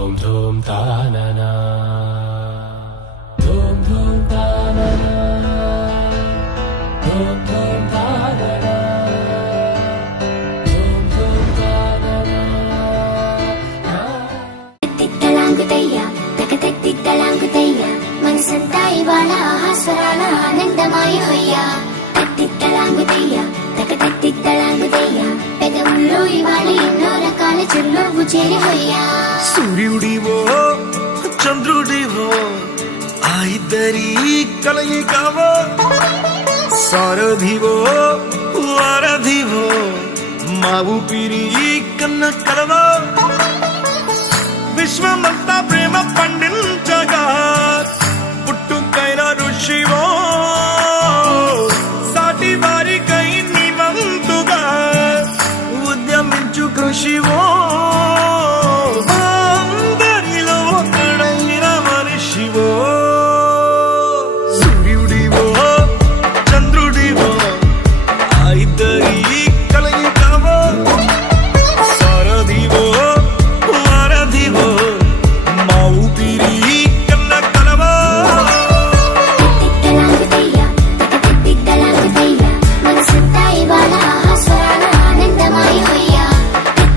धूम धूम तानना धूम धूम तानना धूम धूम तानना धूम धूम तानना తిట్టలాంగుతయ్యా తకతెట్టిట్టలాంగుతయ్యా మనసంతా ఇవాళ ఆహాస్వరాల ఆనందమాయ హొయ్యా తిట్టలాంగుతయ్యా తకతెట్టిట్టలాంగుతయ్యా పెదవుల్లో ఇవాళ ఎన్నో రకాల చిరునవ్వు చేరి హొయ్యా సూర్యుడివో చంద్రుడివో ఆ ఇద్దరి కలయికవో సారథివో వారధివో మా ఊపిరి కన్న కలవో విశ్వమంతా ప్రేమ పండించగా పుట్టుకైన ఋషివో సాటి వారికై నివంతుగా ఉద్యమించు కృషివో అందరిలో ఒకడైన మనిషివో సూర్యుడివో చంద్రుడివో ఆ ఇద్దరి కలయికవో సారథివో వారధివో మా ఊపిరి కన్న కలవో తిట్టలాంగుతయ్యా తకతెట్టిట్టలాంగుతయ్యా మనసంతా ఇవాళ ఆహాస్వరాల ఆనందమాయ హొయ్యా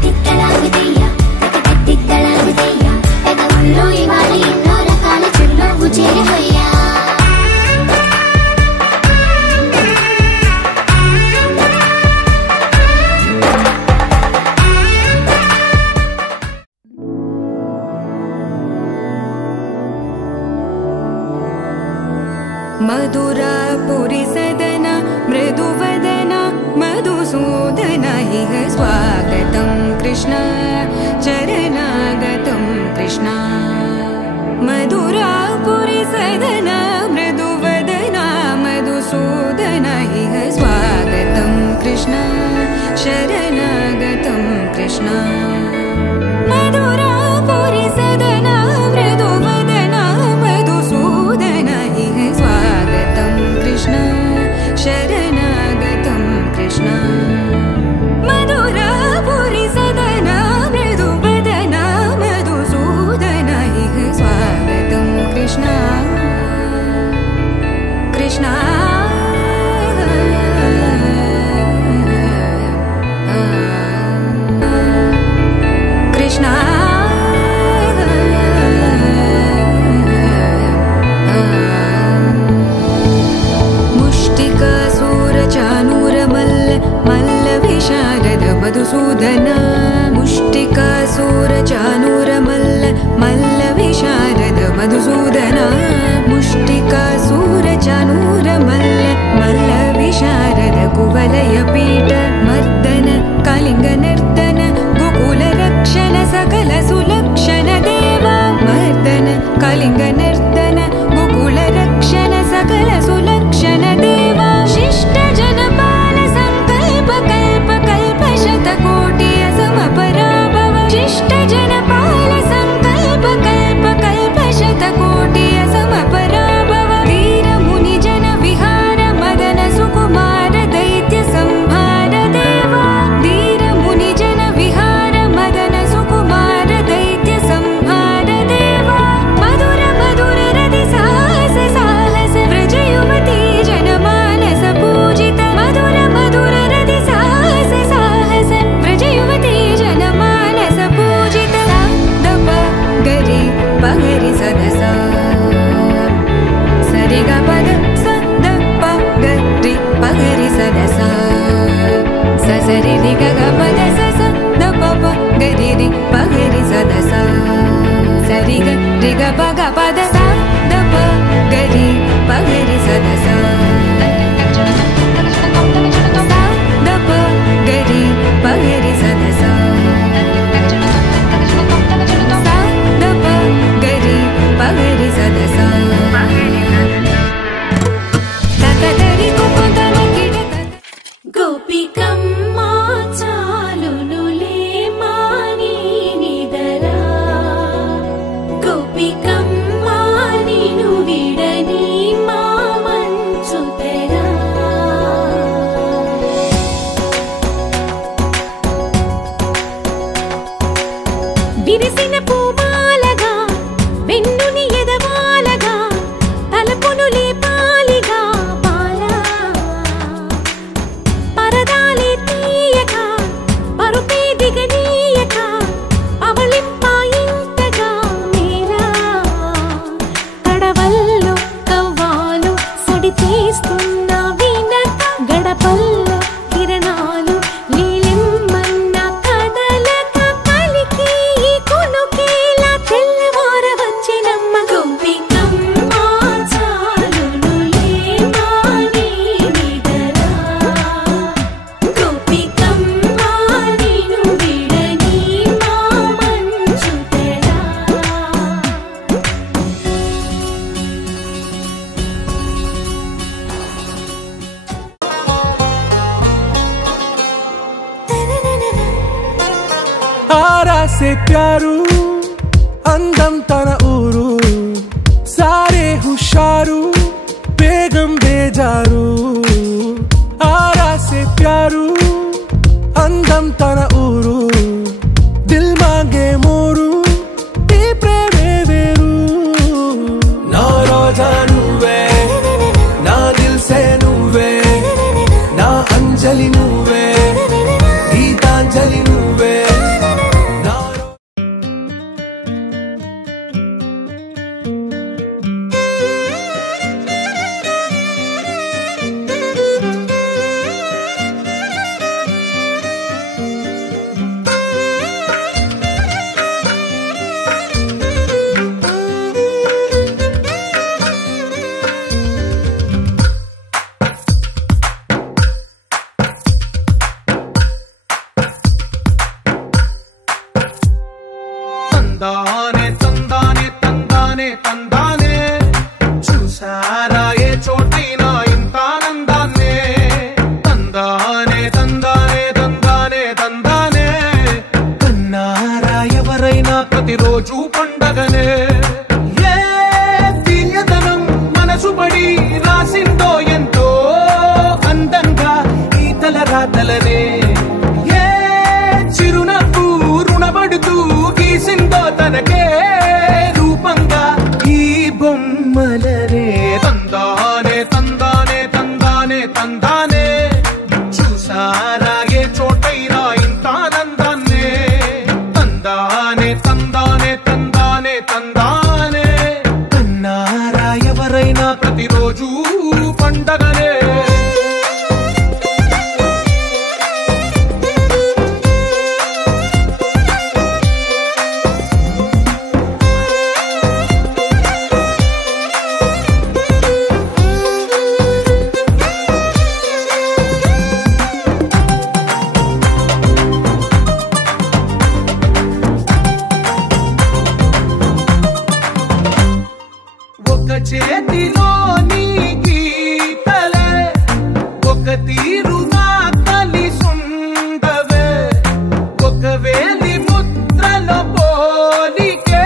తిట్టలాంగుతయ్యా తకతెట్టిట్టలాంగుతయ్యా పెదవుల్లో ఇవాళ ఎన్నో రకాల చిరునవ్వు చేరి హొయ్యా मधुरापुरी सदन मृदुवदन मधुसूदन इह स्वागतं कृष्ण चरणागतं कृष्ण मधुरापुरी सदन मृदुवदन मधुसूदन इह स्वागतं कृष्ण शरणागतं कृष्ण मधुरापुरी सदन मृदुवदन मधुसूदन इह स्वागतं कृष्ण शरणागतं कृष्ण मधुरापुरी सदन मृदुवदन मधुसूदन इह स्वागतं कृष्ण कृष्ण कृष्ण मुष्टिकासूरचानूरमल्ल मल्लविशारद मधुसूदन मुष्टिकासूरचानूरमल्ल मल्लविशारद मधुसूदन मुष्टिकासूरचानूरमल्ल मल्लविशारद कुवलयपीठ मर्दन कलिङ्गनर्दन गोकुलरक्षण सकल सुलक्षण देवा मर्दन कलिङ्गनर्दन गोकुलरक्षण सकल सुलक्षण देवा शिष्ट जनपाल संकल्प कल्प कल्प शतकोटि असमपराभव शिष्ट जनपाल संकल्प कल्प कल्प शतकोटि असमपराभव वीर मुनि जन विहार मदन सुकुमार दैत्य संहार देवा वीर मुनि जन विहार मदन सुकुमार दैत्य संहार देवा मधुर मधुर रति साहस साहस व्रज युवती जनमानस पूजित मधुर मधुर रति साहस साहस व्रज युवती जनमानस पूजित दप गरि पगरि सदस सरि ग पद स द प गरि पगरि सदस स सरि रि ग ग पद स स द प प गरि रि पगरि सदस सरि ग रि ग प ग पद स द प गरि पगरि सदस स द प गरि पगरि सदस स द प गरि पगरि सदस तकदरि कुकुतन किडत గోపికమ్మా చాలునులే మాని నిదరా గోపికమ్మా నిను విడని మా మంచుతెరా విరిసిన పూమాల ఆరా సే ప్యారు అందం తన ఊరు సారే హుషారు బేగం బేజారు ఆరా సే ప్యారు అందం తన ఊరు దిల్ మాంగే మోరు ఈ ప్రేమే వేరు నా రోజా నువ్వే నా దిల్ సే నువ్వే నా అంజలి నువ్వే గీతాంజలి నువ్వే తందానే తందానే తందానే తందానే చూసారా ఏ చోటైనా ఇంత ఆనందాన్నే తందానే తందానే తందానే తందానే కన్నారా ఎవరైనా ప్రతిరోజు పండగనే ఏ తీయదనం మనసు పడి రాసిందో ఎంతో అందంగా ఈ తల రాతలనే ఏ చిరునవ్వు రుణపడుతూ గీసిందో తనకే రూపంగా ఈ బొమ్మలనే తందానే తందానే తందానే తందానే చూసారా ఏ చోటైనా ఇంత ఆనందాన్నే తందానే తందానే తందానే తందానే కన్నారా ఎవరైనా ప్రతిరోజు పండగనే చేతిలో నీ గీతలే ఒక తీరుగా కలిసుండవే ఒక వేలి ముద్రలో పోలికే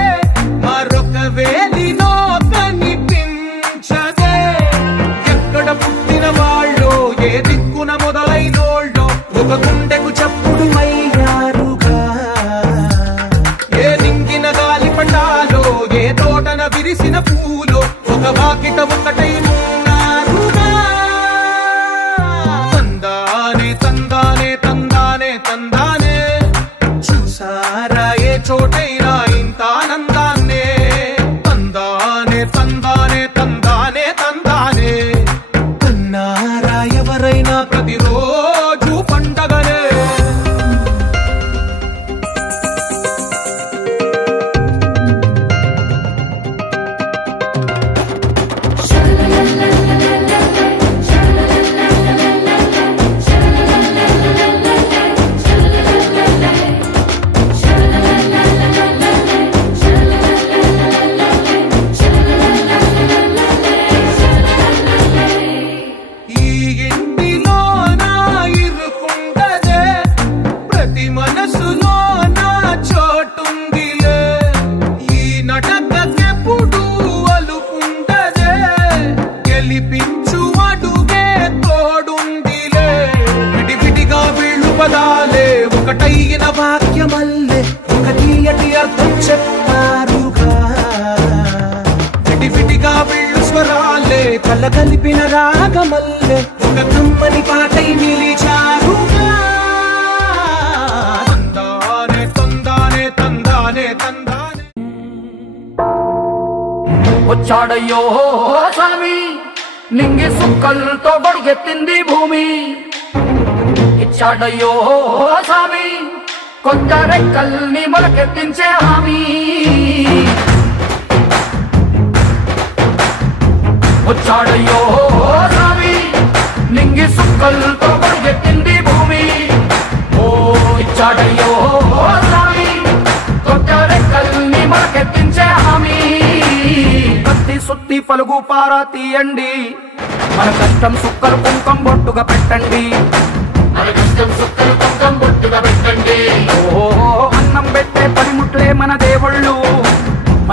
మరొక వేలిలో కనిపించదే ఎక్కడ పుట్టిన వాళ్ళో ఏ దిక్కున మొదలైనోళ్ళో ఒక గుండెకు చప్పుడు అయ్యారుగా ఏ నింగిన గాలి పటాలో ఏ తోటన విరిసిన పూలో ఒక వాకిట ఒకటై ఉన్నారుగా తందానే తందానే తందానే తందానే చూసారా ఏ చోటైనా ఇంత ఆనందాన్నే తందానే తందానే తందానే తందానే కన్నారా ఎవరైనా ప్రతిరోజు పండగనే ఒకటైన వాక్యమల్లే ఒక తీయటి అర్థం చెప్పారుగా విడివిడిగా వీళ్ళు స్వరాలే కల కలిపిన రాగమల్లే ఒక కమ్మని పాటై నిలిచారుగా తందానే తందానే తందానే తందానే వచ్చాడయ్యో స్వామి నింగి సుక్కలతో బడిగెత్తింది భూమి ఇచ్చాడయ్యో స్వామి కొత్త రెక్కల్ని మొలకెత్తించే హామీ వచ్చాడయ్యో స్వామి నింగి సుక్కలతో బడిగెత్తింది భూమి ఓ ఇచ్చాడయ్యో స్వామి కొత్త రెక్కల్ని మొలకెత్తించే హామీ కత్తి సుత్తి పలుగు పారా తీయండి మన కష్టం సుక్కలు కుంకం బొట్టుగా పెట్టండి మన కష్టం సుక్కలు కుంకం బొట్టుగా పెట్టండి ఓ అన్న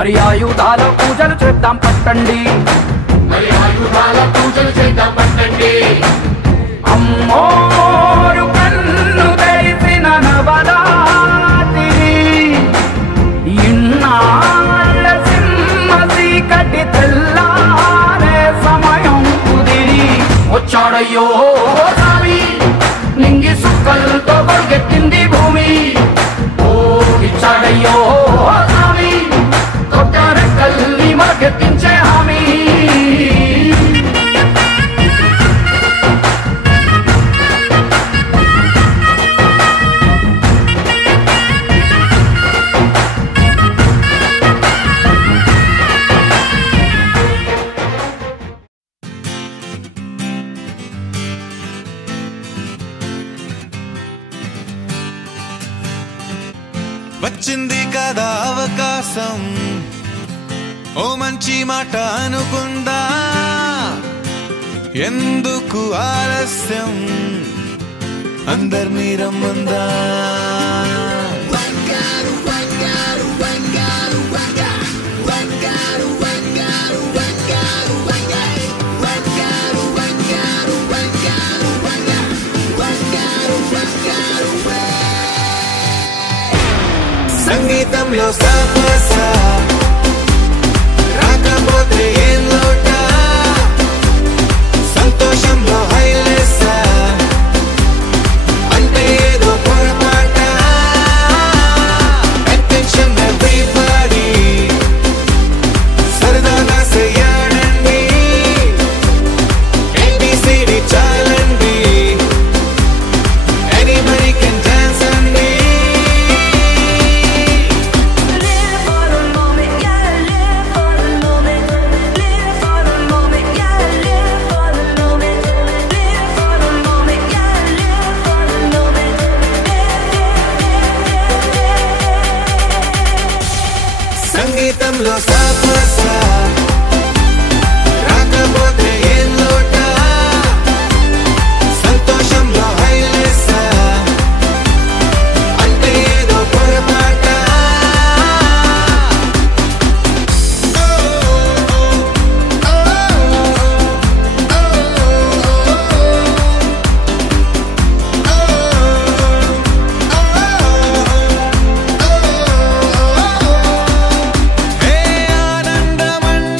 మరి ఆయుధాల పూజలు చేద్దాం పట్టండి, మరి ఆయుధాల పూజలు చేద్దాం పట్టండి. అమ్మోరు కన్ను తెరిసిన నవరాత్రి ఇన్నాళ్ళ సింహ చీకటి తెల్లారే సమయం కుదిరి వచ్చాడయ్యో స్వామి, నింగి సుక్కలతో కొడుకెత్తింది భూమి. ఓ ఇచ్చాడయ్యో స్వామి, కొత్త రెక్కల్ని మొలకెత్తించే హామీ. వచ్చింది కదా అవకాశం, ఓ మంచి మాట అనుకుందా, ఎందుకు ఆలస్యం అందర్నీ రమ్మందా. సంగీతంలో సాపస రాకపోతే ఏం లోట, సంతోషంలో హైలెస్ అంటే ఏదో పొరపాట. అటెన్షన్ ఎవ్రీబడీ సరదాగా చేయాలండి, ABCD చాలండి, anybody can dance అండి. సంగీతంలో సాపస రాకపోతే ఏం లోట, సంతోషంలో హైలెస్ అంటే ఏదో పొరపాట. ఆనందమంటే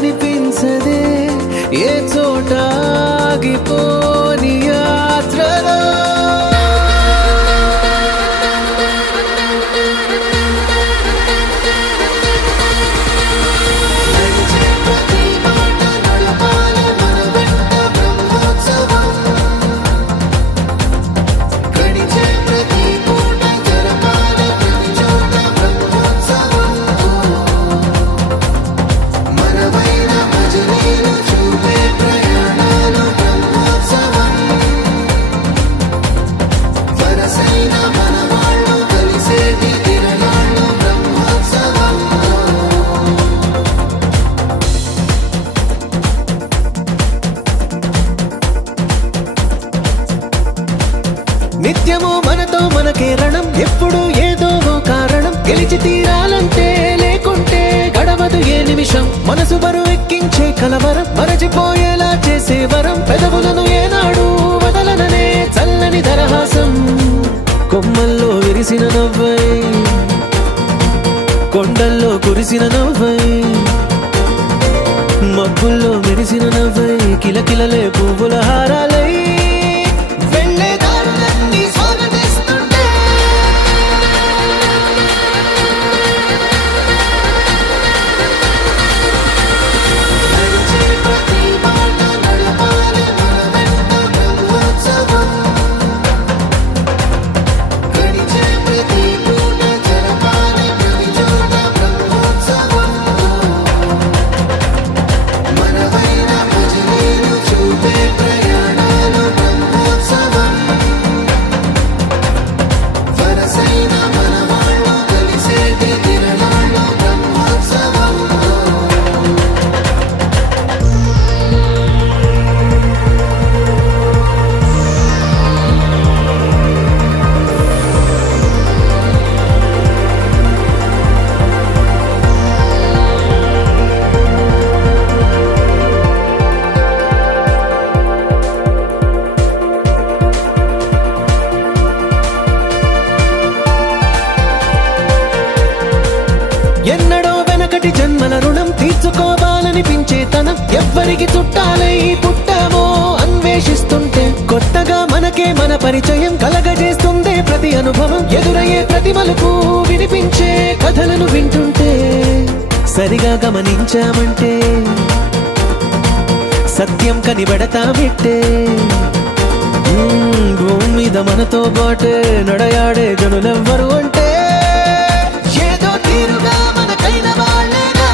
కనిపించదే ఏ చోట ఆగిపోని యాత్రలో నిత్యము మనతో మనకే రణం ఎప్పుడు ఏదో కారణం గెలిచి తీరాలంటే లేకుంటే గడవదు ఏ నిమిషం మనసు బరువు ఎక్కించే కలవరం మరచిపోయేలా చేసే వరం పెదవులను ఏనాడు వదలననే చల్లని దరహాసం కొమ్మల్లో విరిసిన నవ్వై కొండల్లో కురిసిన నవ్వై మబ్బుల్లో మెరిసిన నవ్వై కిలకిలలే పువ్వుల హారాలై ఎన్నడో వెనకటి జన్మల రుణం తీర్చుకోవాలనిపించే తనం ఎవ్వరికి చుట్టాలై పుట్టామో అన్వేషిస్తుంటే కొత్తగా మనకే మన పరిచయం కలగజేస్తుందే ప్రతి అనుభవం ఎదురయ్యే ప్రతి మలుపు వినిపించే కథలను వింటుంటే సరిగా గమనించామంటే సత్యం కనిపెడతామిట్టే భూమి మీద మనతో పాటే నడయాడే జనులెవ్వరు అంటే ఏదో తీరుగా మనకైన వాళ్ళేగా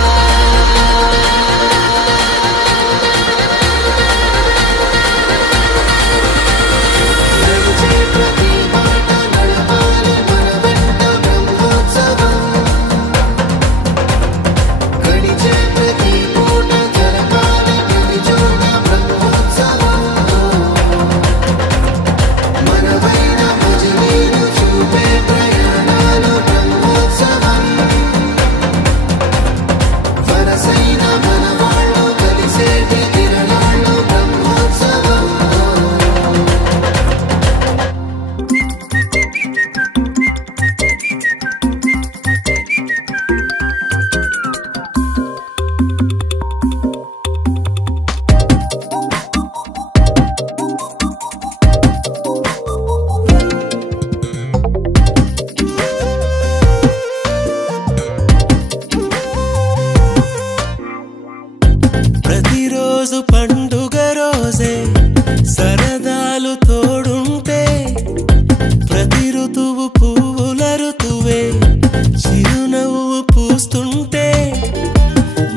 ప్రతిరోజు పండుగ రోజే సరదాలు తోడుంటే ప్రతి ఋతువు పువ్వుల ఋతువే చిరునవ్వు పూస్తుంటే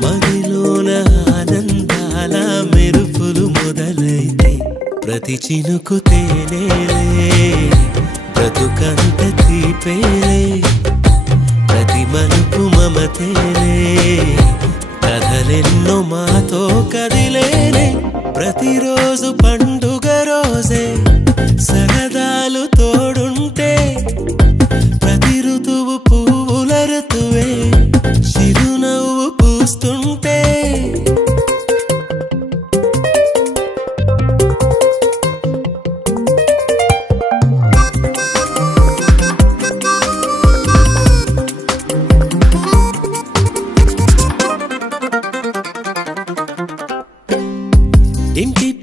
మదిలోన ఆనందాల మెరుపులు మొదలైతే ప్రతి చినుకు తేనేలే బ్రతుకంత తీపేలే ప్రతి మలుపు మమతేలే కథలెన్నో మాతో కదిలేనే ప్రతిరోజు పండుగ రోజే సరదాలు తోడుంటే ప్రతి ఋతువు పువ్వుల ఋతువే చిరునవ్వు పూస్తుంటే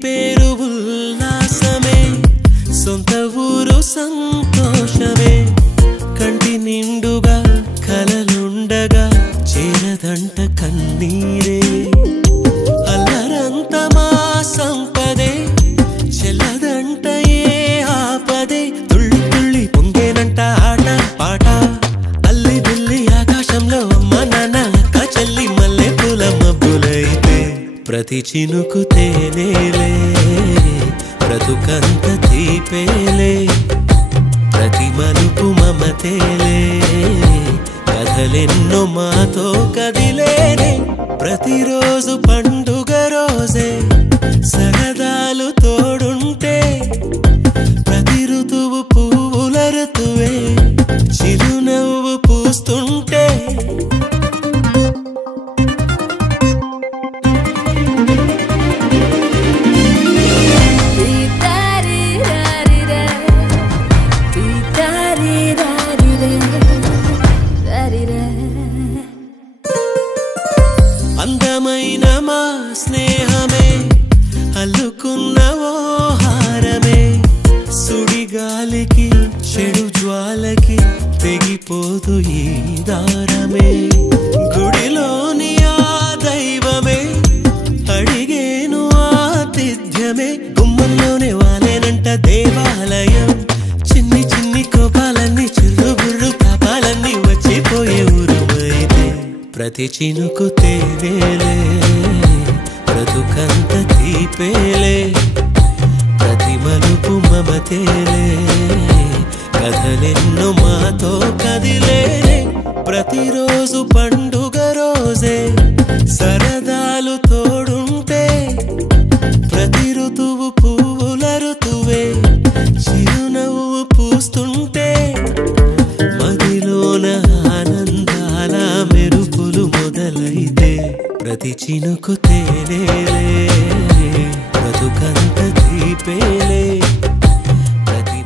పేరు ఉల్లాసమే సొంత ఊరు సంతోషమే కంటి నిండుగా కలలుండగా చేరదంట కన్నీరే అల్లరంత మా సంపదే చెల్లదంట ఏ ఆపదే తుళ్ళి తుళ్ళి పొంగేనంట ఆట పాట అల్లి బిల్లి ఆకాశంలో అమ్మ నాన్న అక్క చెల్లి మల్లె పూల మబ్బులైతే ప్రతి చినుకు తేనేలే బ్రతుకంత తీపేలే ప్రతి మలుపు మమతేలే కథలెన్నో మాతో కదిలేనే ప్రతిరోజు పండుగ రోజే సరదాలు తోడుంటే ప్రతి ఋతువు పువ్వుల ఋతువే చిరునవ్వు పూస్తుంటే అందమైన మా స్నేహమే అల్లుకున్న ఓ హారమే సుడిగాలికి చెడు జ్వాలకి తెగిపోదు ఈ దారమే గుడిలోని ఆ దైవమే అడిగేను ఆతిథ్యమే గుమ్మంలోనే వాలేనంట దేవాలయం చిన్ని చిన్ని కోపాలన్నీ చిల్లు బుర్రు పాపాలన్నీ వచ్చిపోయే ఊరుమైతే ప్రతి చినుకు తేనేలే బ్రతుకంత తీపేలే ప్రతి మలుపు మమతేలే కథలెన్నో మాతో కదిలేనే ప్రతిరోజు పండుగ రోజే సరదాలు తోడుంటే ప్రతి ఋతువు పువ్వుల ఋతువే చిరునవ్వు పూస్తుంటే మదిలోన ఆనందాల మెరుపులు మొదలైతే ప్రతి చినుకు తేనేలే బ్రతుకంత తీపేలే ప్రతి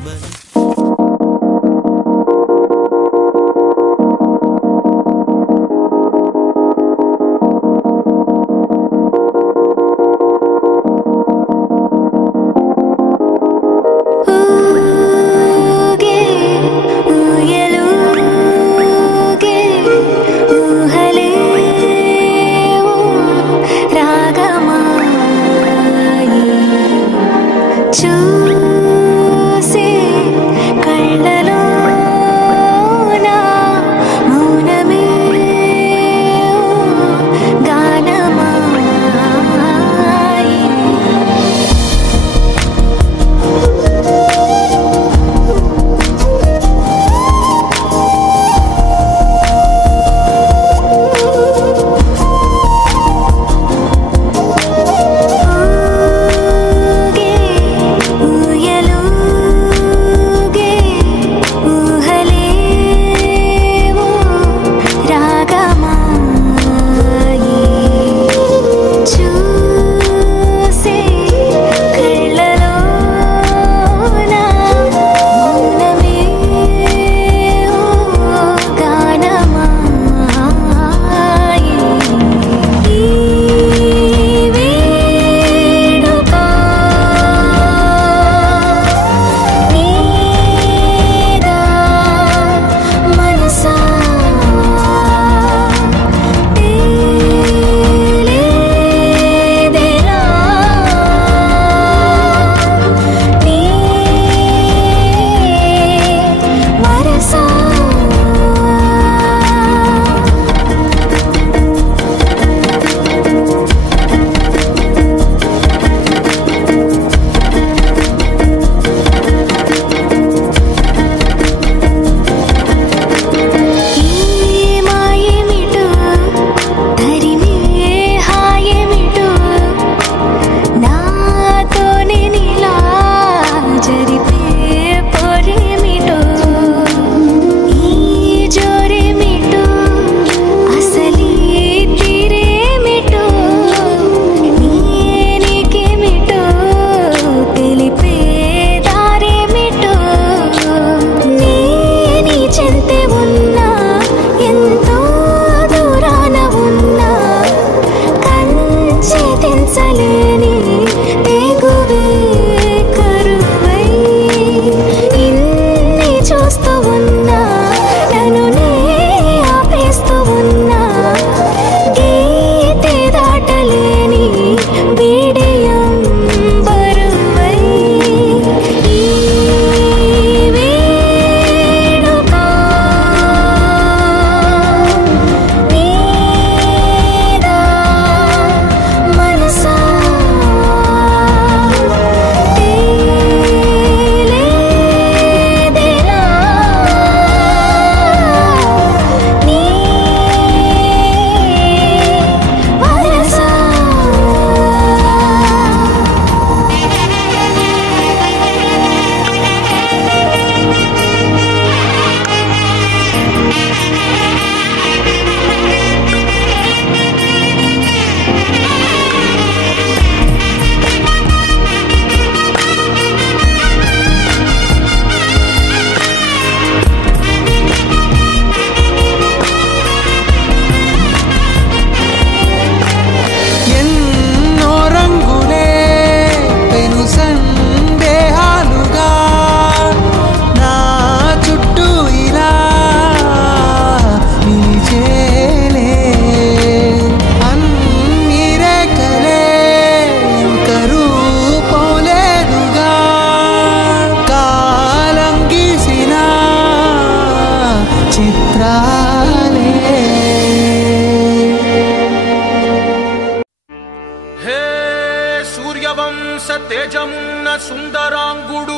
సూర్యవంశ తేజమున్న సుందరాంగుడు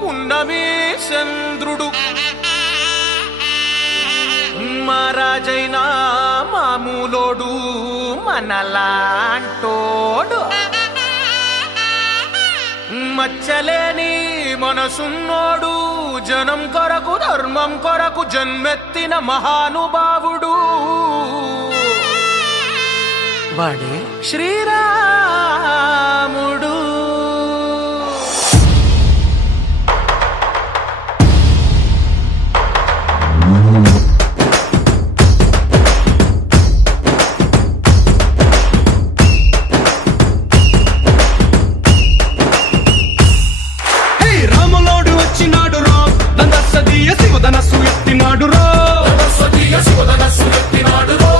పున్నమి చంద్రుడు మహారాజైన మామూలోడు మనలాంటోడు మచ్చలేని మనసున్నోడు జనం కొరకు ధర్మం కొరకు జన్మెత్తిన మహానుభావుడు వాడే శ్రీరాముడు. శివధనస్సు ఎత్తినాడు రో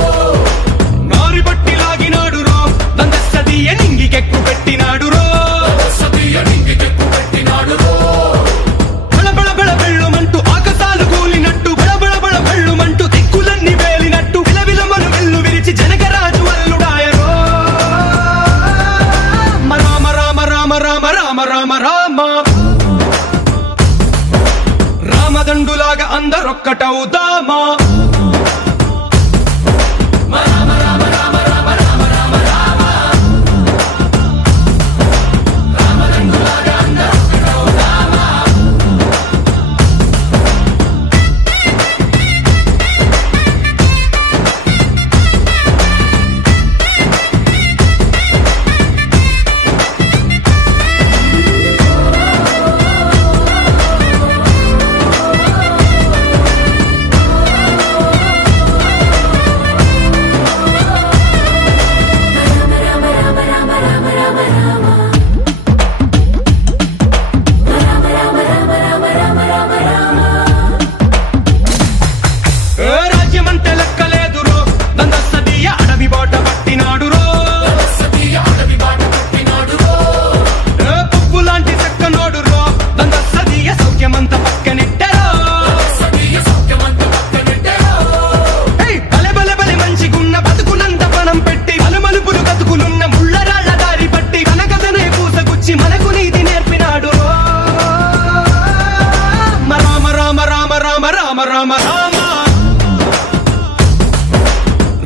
నారి బట్టి లాగినాడు రో దందస్తీయ నింగికెక్కు పెట్టినాడు రో బళబళ బళ బెళ్ళుమంటూ ఆకాశాలు కూలినట్టు బళబళ బళ బెళ్ళుమంటూ దిక్కులన్నీ వేలినట్టు విలవిలమలు వెల్లు విరిచి జనకరాజు అల్లుడాయరో రామ రామ రామ రామ రామ రామ రామ రామదండులాగా అందరొక్కటవుదామా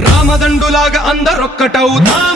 రామదండులాగా అందరొక్కటవుదామా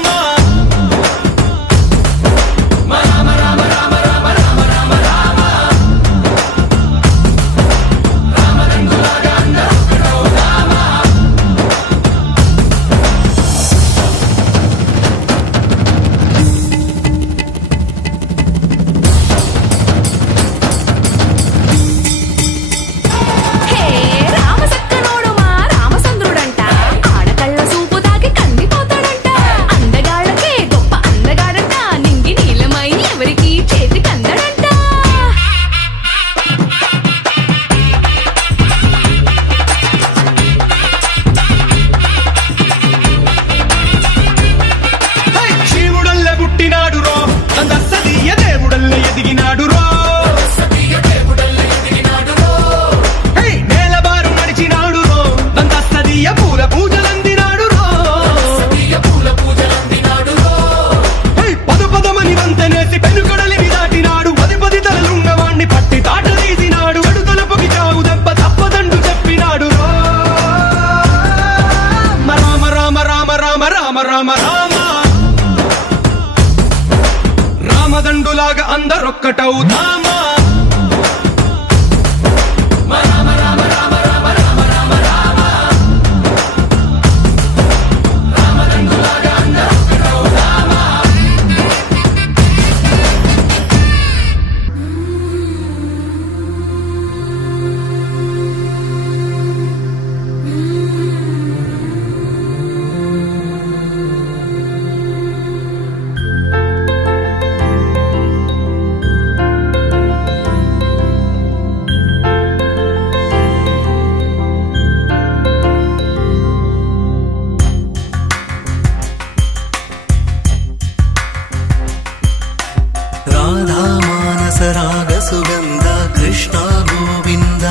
రామదండులాగా అందరొక్కటవుదామా రాగసుగంధ కృష్ణ గోవింద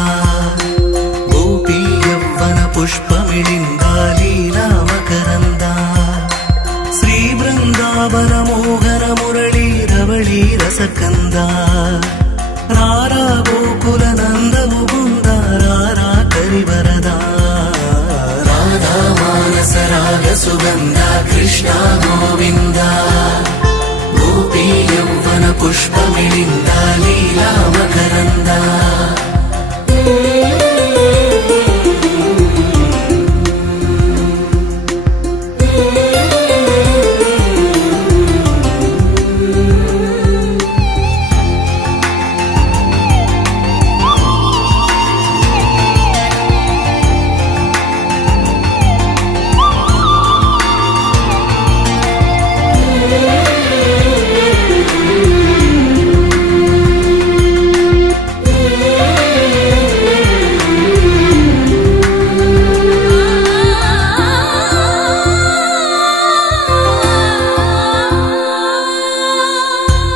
గోపీ యవ్వన పుష్పమిళింద లీలా మకరంద శ్రీ బృందావన మోహన మురళీర కృష్ణ గోవింద గోపీ యౌవన పుష్పమిళింద లీలా మకరంద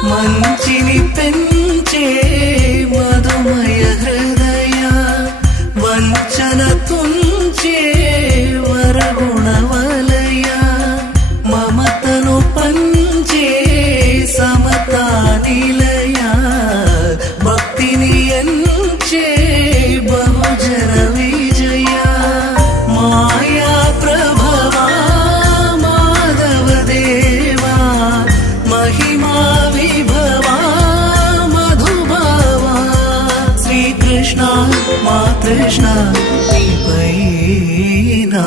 మంచిని పెంచే మధుమయ హృదయ వంచన తుంచే వరగుణవలయ మమతను పంచే సమతా నిలయ భక్తిని ఎంచే బహుజన విజయ మాయా ప్రభవా మాధవ దేవా మహిమా విభవా మధుభావా శ్రీకృష్ణ మా కృష్ణ నీపైనా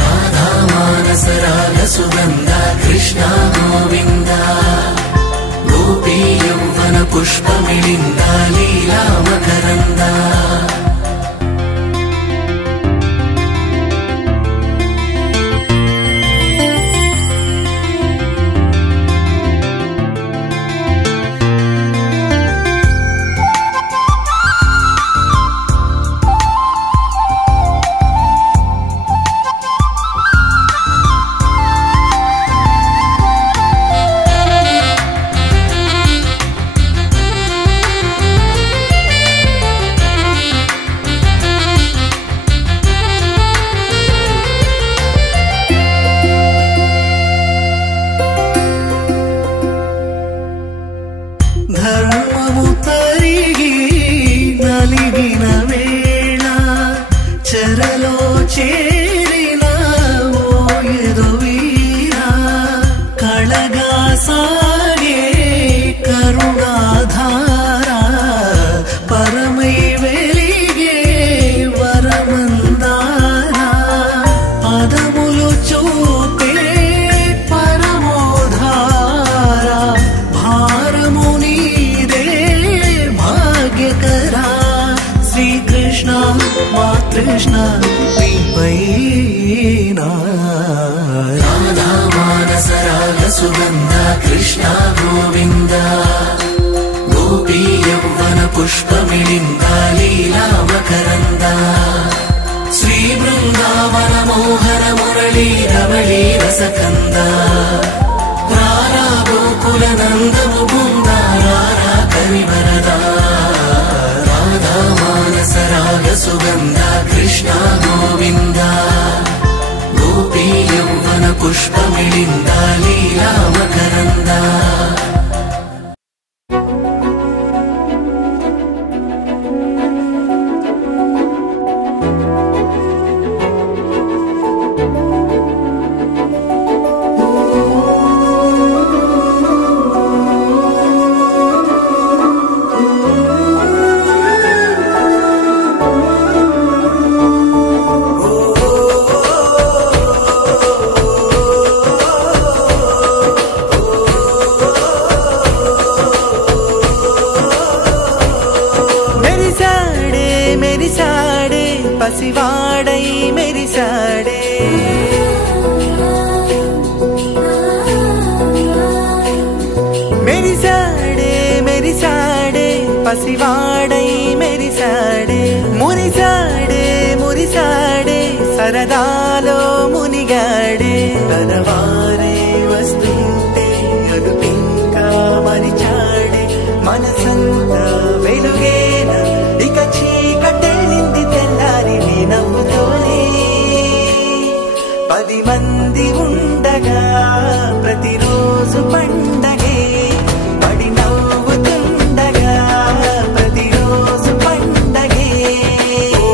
రాధా మానస రాగ సుగంధ కృష్ణ గోవింద గోపీ యౌవన పుష్పమిళింద లీలా మకరంద ధర్మము తరిగి నలిగిన వేళ చెరలో చేరిన ఓయదు వీరా కళగా సాగే కరుణాధార పరమై వెలిగే వరమందార పదములు చూపే పరమోధార భారము నీదే భాగ్యకరా శ్రీకృష్ణ మా కృష్ణ నీపైనా రాధా మానస రాగ సుగంధ కృష్ణ గోవింద గోపీ యౌవన పుష్పమిళింద లీలా మకరంద శ్రీ బృందావన మోహర మురళీ రవళీ రసకంద రారా గోకుల నందము బృంద రారా కరివరదా రాధా మానస రాగ సుగంధ కృష్ణ గోవింద గోపీ యౌవన పుష్పమిళింద లీలా మకరంద పసివాడై మెరిసాడే మెరిసాడే మెరిసాడే పసివాడై మెరిసాడే మురిసాడే మురిసాడే సరదాలో మునిగాడే తనవారే వస్తుంటే అదుపింకా మరిచాడే మనసంతా వెలుగేన ఇక చీకటెళ్ళింది తెల్లారి నీ నవ్వుతోనే 10 మంది ఉండగా ప్రతిరోజు పండగే పడి నవ్వుతుండగా ప్రతిరోజు పండగే ఓ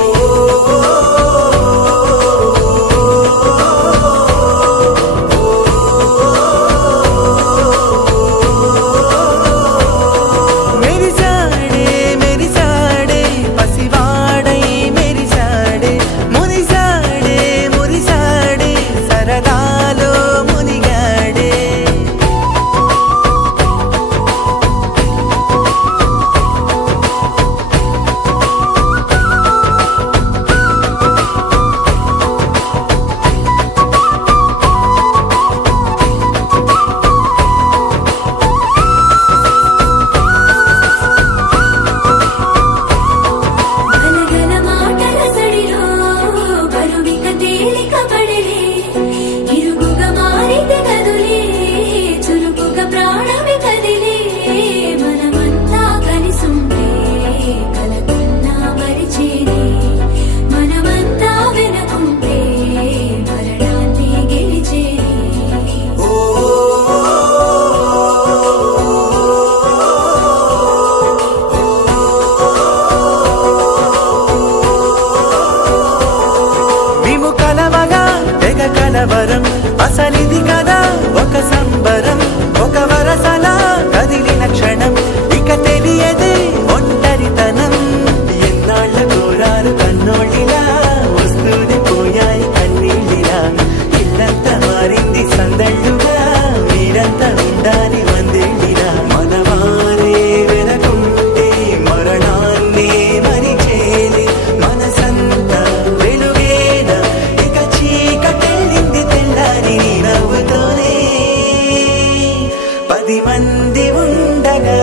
10 మంది ఉండగా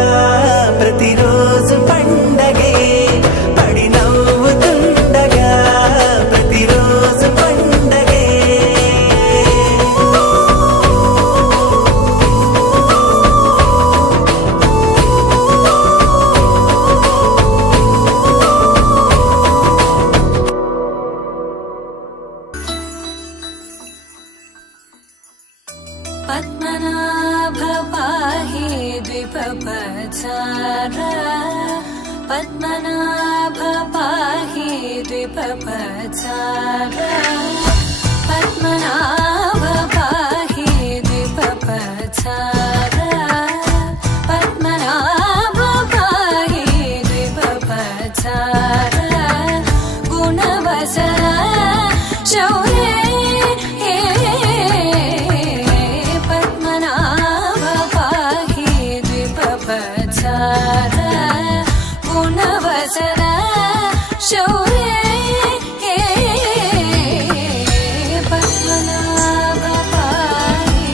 ప్రతిరోజు పండగే పడి నవ్వుతుండగా ప్రతిరోజు పండగే పద్మనాభ పాహి ద్విపపచార పద్మనాభ పాహి ద్విపపచార పద్మనాభ పాహి ద్విపపచార పద్మనాభ పాహి ద్విపపచార గుణవసర శౌర్య గుణవసర శౌర్య పద్మనాభ పాహి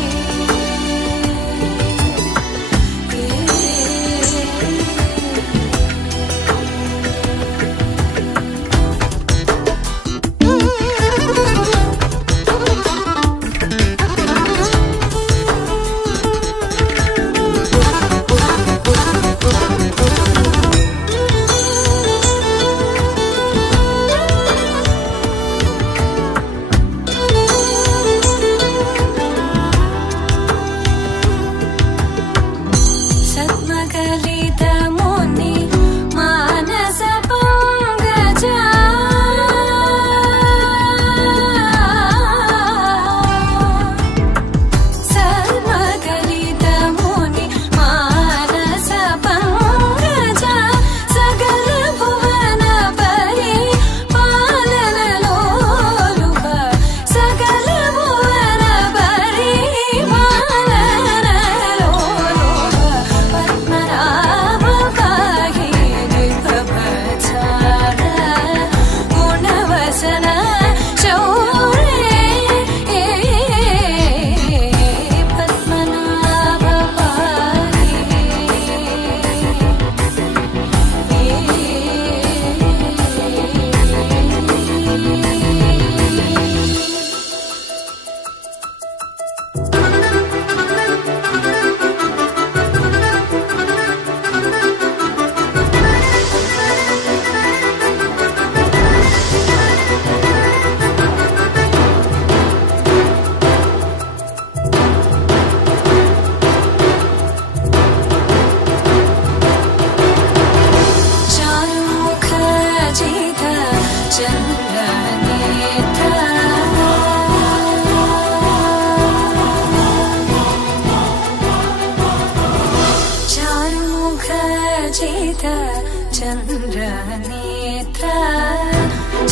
चन्द्रनेत्र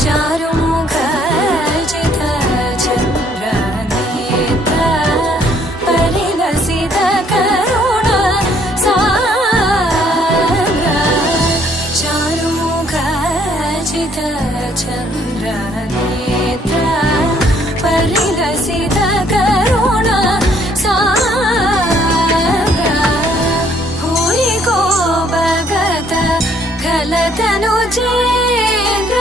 चारुमुखजित चन्द्रनेत्र परिलसित करुण सागर चारुमुखजित चन्द्रनेत्र परिलसित करुण खलतनु चेन्द्र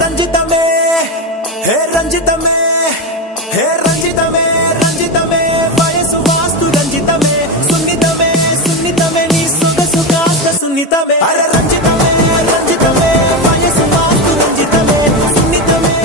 రంజితమే హే రంజితమే హే రంజితమే రంజితమే వయసు వాస్తు రంజితమే సున్నితమే సున్నితమే నీ సొగసు కాస్త సున్నితమే అరే రంజితమే రంజితమే వయసు వాస్తు రంజితమే సున్నితమే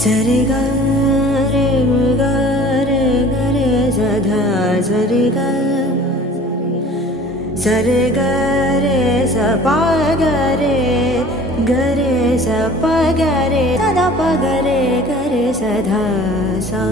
సరి గరే గరే గరే సధా సరి సరి గరే సపా గరే గరే సప గరే సదా ప గరే గరే సధా సా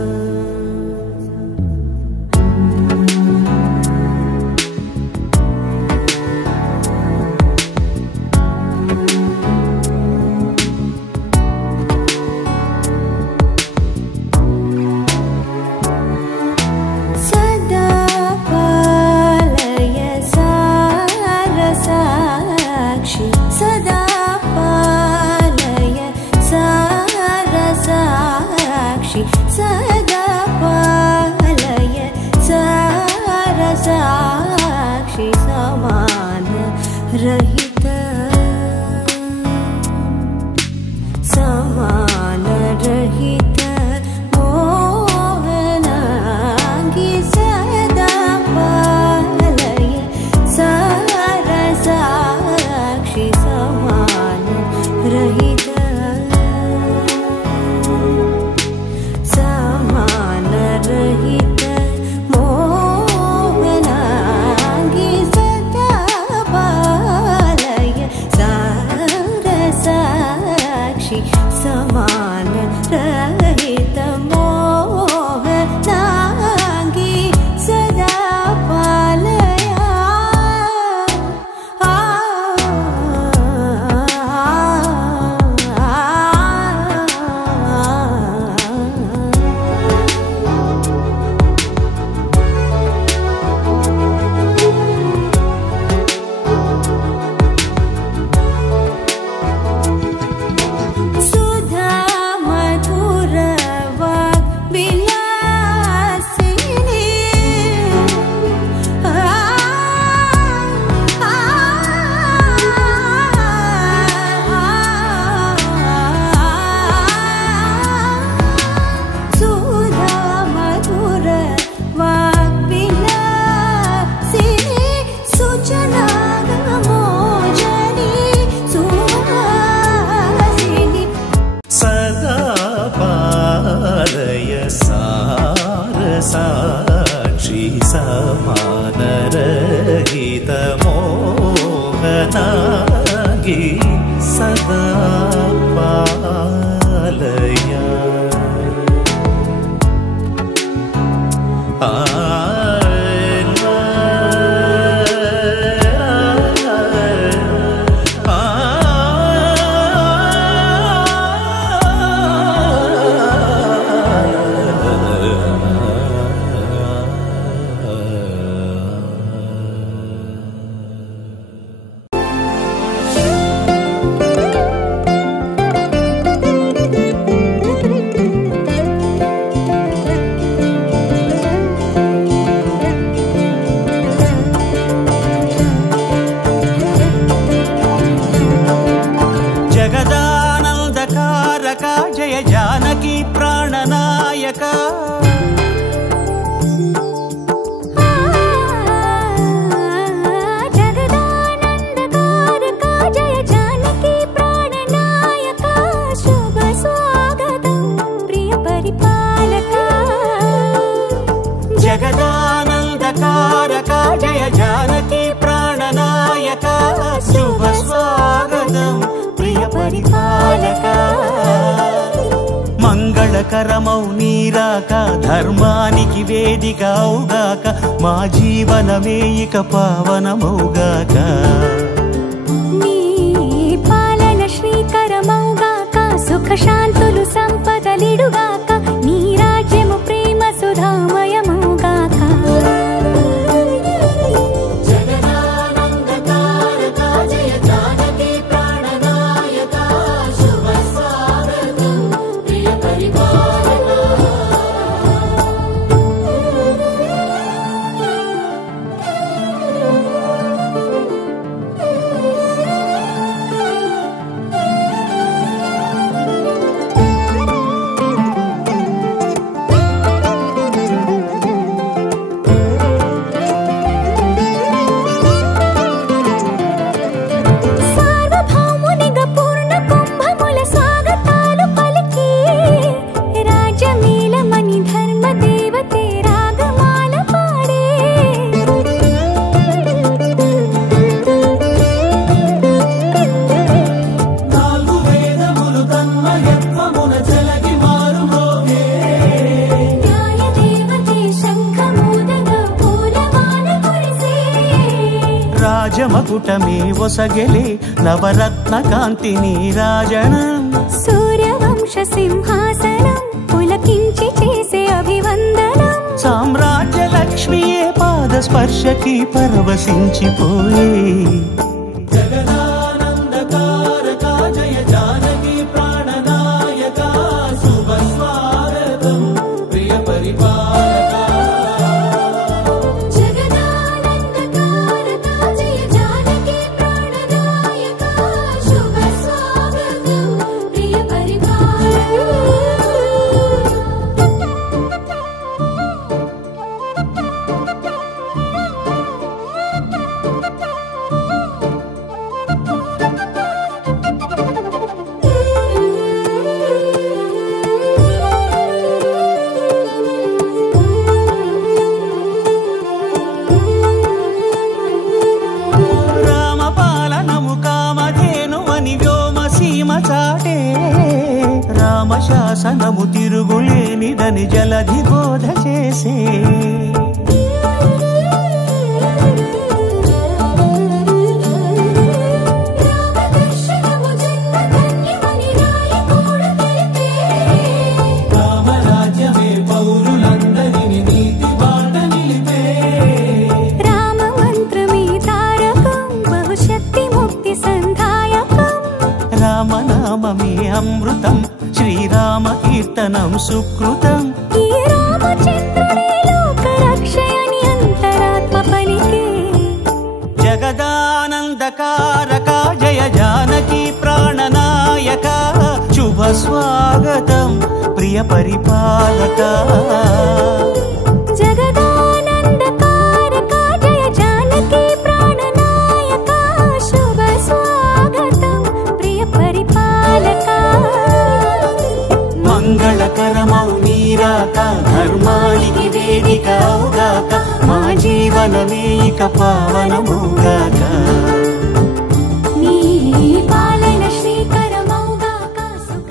रहित समान रहित मोहनांगी सदा पालय सारसाक्षी समान रहित समान रहित समान रहित मोह नांगी सदा पालया साक्षी समान रहित मोहनांगी सदा पालया जय जानकी प्राणनायक जगदानंदकारक जय जानकी प्राणनायक शुभ स्वागतं प्रिय परिपालक जगदानंदकारक जय जानकी प्राणनायक शुभ स्वागतं प्रिय परिपालक मंगल మంగళకరమౌ నీరాక ధర్మానికి వేదిక అవుగాక మా జీవనమే ఇక పావనమౌగాక నీ పాలన శ్రీకరమౌగాక సుఖ శాంతులు సంపదలిడుగాక నీ రాజ్యము ప్రేమ సుధామయమౌగాక రాజమకుటమే ఒసగెలే నవరత్న కాంతి నీరాజనం సూర్యవంశ సింహాసనం పులకించి చేసే అభివందనం సామ్రాజ్య లక్ష్మియే పాద స్పర్శకి పరవశించిపోయే జగదానందకారక జయ జానకి ప్రాణనాయక శుభ స్వాగతం ప్రియ పరిపాలక రామశాసనము తిరుగులేనిదని జలధి బోధ చేసే రామరాజ్యమే పౌరులందరిని నీతి బాట నిలిపే రామ మంత్రమే తారకం బహుశక్తి ముక్తి సంధాయకం రామనామమే అమృతం శ్రీరామ కీర్తనం సుకృతం ఈ రామచంద్రుడే లోక రక్షయని అంతరాత్మ పలికే జగదానందకారక జయ జానకి ప్రాణనాయక శుభ స్వాగతం ప్రియ పరిపాలక జగదానందకారక జయ జానకి ప్రాణనాయక శుభ స్వాగతం ప్రియ పరిపాలక మంగళకరమౌ నీరాక ధర్మానికి వేదిక అవుగాక మా జీవనమే ఇక పావనమౌగాక నీ పాలన శ్రీకరమౌగాక సుఖ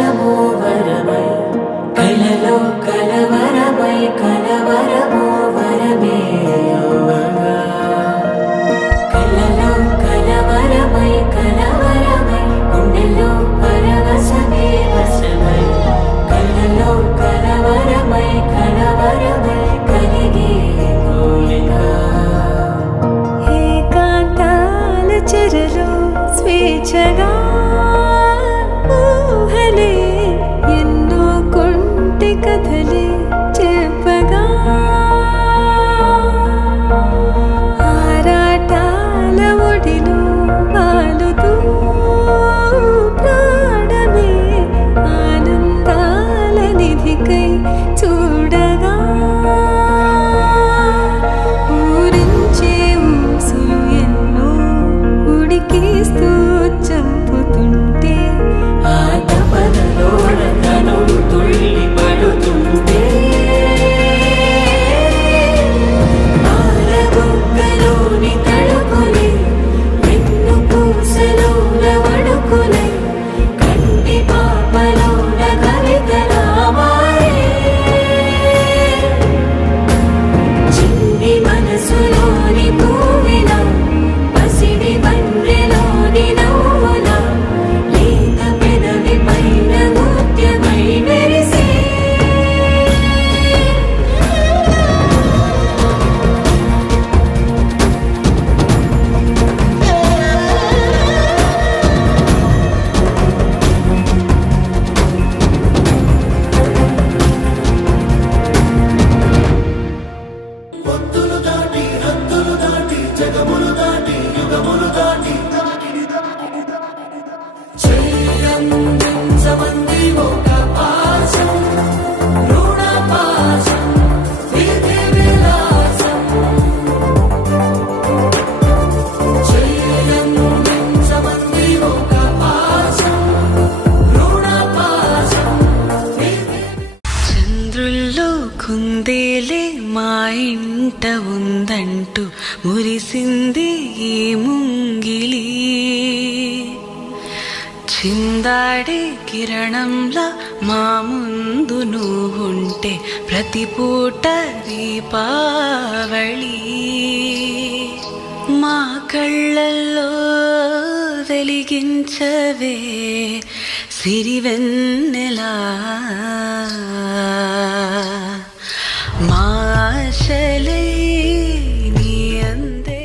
పరవశము వరమై కలలో కలవరమై కలవరము వరమే అవగా కలలో కలవరమై కలవరమై గుండెలో పరవశమే వశమై కలలో కలవరమై కలవరమై కలిగే కోరిక ఏకాంతాల చెరలో స్వేచ్ఛగా ఊహలే ఎన్నో కొంటె కథలే చెప్పగా ఆరాటాల ఒడిలో వాలుతూ ప్రాణమే ఆనందాల నిధికై చూడగా ఊరించే ఊసులు ఎన్నో ఉడికిస్తూ చంపుతుంటే ఆ తపనలో రంగనం తుళ్ళి పడుతుంటే ఆరబుగ్గలోని తడుకులే వెన్ను పూసలోన వడుకులే కంటి పాపలోన కవితలా మారే చిన్ని మనసులోని పూవిల పసిడి బండ్రెలోని నవ్వుల లేత పెదవి పైన ముత్యమై మెరిసే పొత్తులు దాటి హద్దులు దాటి జగములు దాటి యుగములు దాటి చెయ్యందించమంది ఒక పాశం రుణ పాశం విధి విలాసం చెయ్యందించమంది ఒక పాశం రుణ పాశం విధి చంద్రుల్లో కుందేలే మా ఇంట ఉందంటూ మురిసింది ఈ ముంగిలి చిందాడే కిరణంలా మా ముందు నువ్వుంటే ప్రతి పూట దీపావళి మా కళ్ళల్లో వెలిగించవే సిరివెన్నెలా మా ఆశలై నీ అందే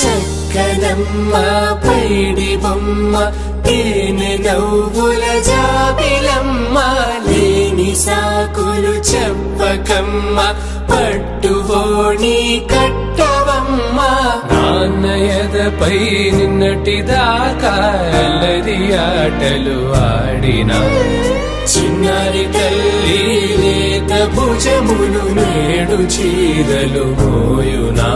చక్కనమ్మ పైడి బొమ్మ తేనె నవ్వుల జాబిలమ్మ లేని సాకులు చెప్పకమ్మ పట్టువోణి కట్టవమ్మ నాన్నయదపై నిన్నటిదాకా అల్లరి ఆటలు ఆడినా చిన్నారి తల్లి లేత భుజములు నేడు చీరలు మోయునా